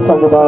संगदा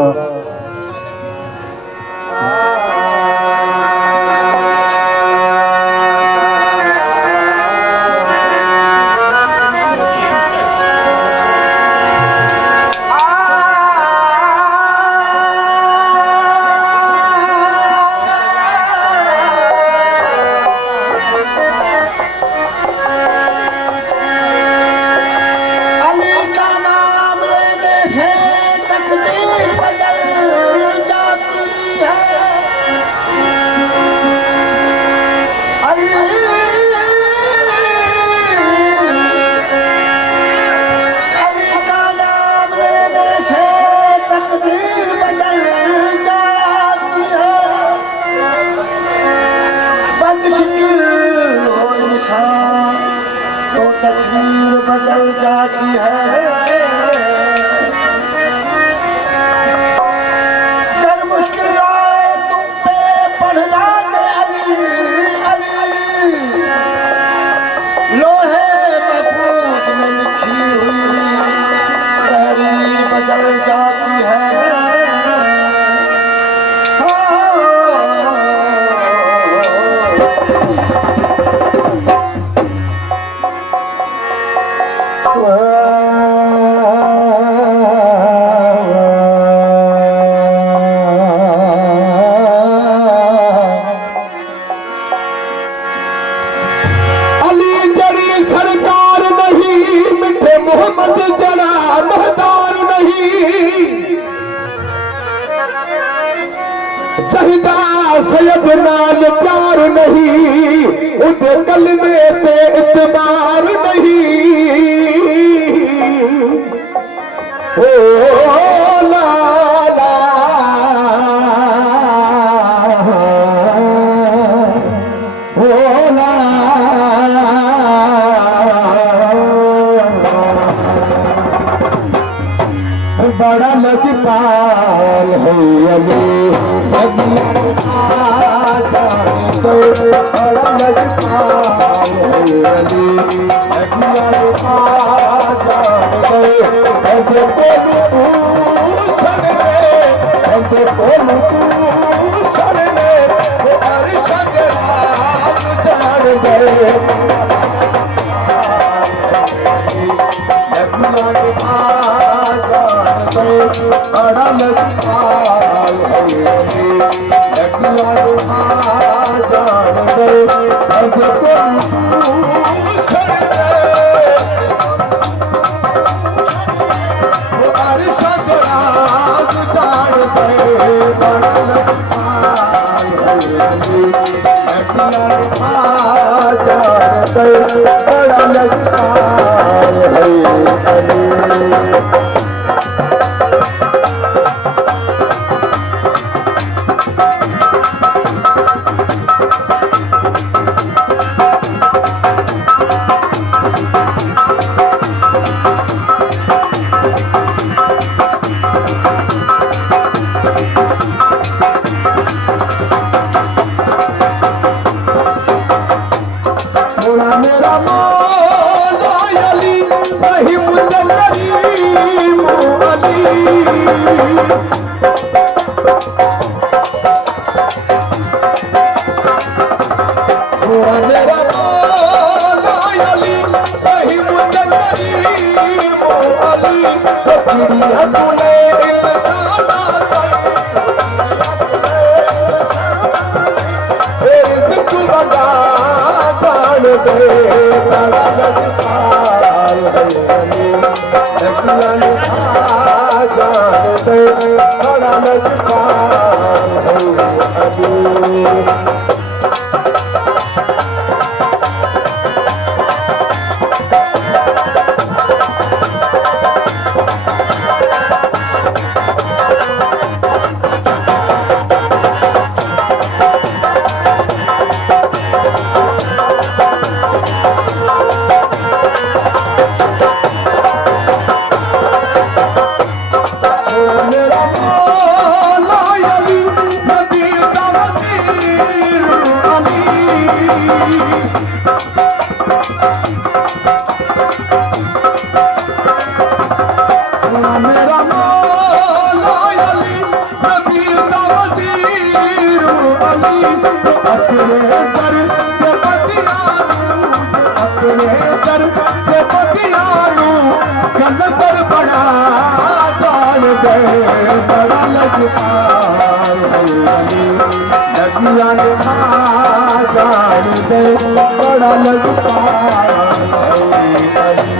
तो तस्वीर बदल जाती है। अगर मुश्किल आए तुम पे पढ़ना के अली अली लोहे महफूज में लिखी हुई तहरीर बदल जाती है। मोहम्मद जरा महदार नहीं चाहिदा सैयद नाल प्यार नहीं उनके कलमे ते इतबार नहीं। ओ ला ला ओ ला बड़ा लजपाल है अली बड़ा लजपाल है अली बड़ा लजपाल है जान दे बड़ा लजपाल है मेरा मौला अली रहीम करीम अली मेरा मौला अली रहीम करीम अली चिड़िया तूने इंसाना रिज़्क़ बता जान दे बड़ा लजपाल है अली जान दे बड़ा लजपाल है अली। मेरा मौला बड़ा लजपाल है अली नदिया ने जान दे बड़ा लजपाल है अली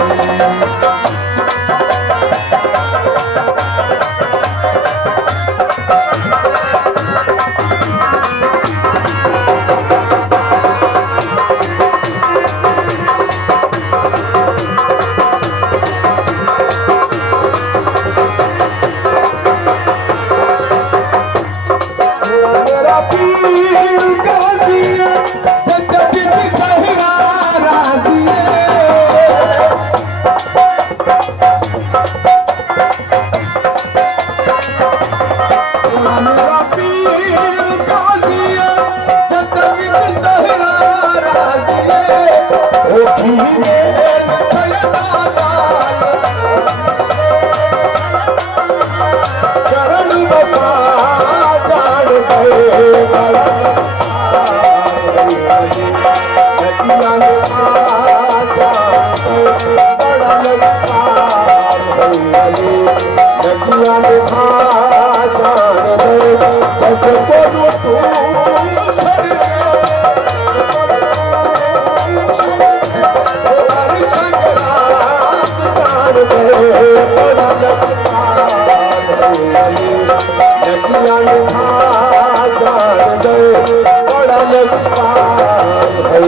बड़ा लजपाल है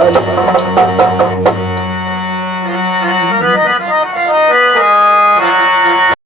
अली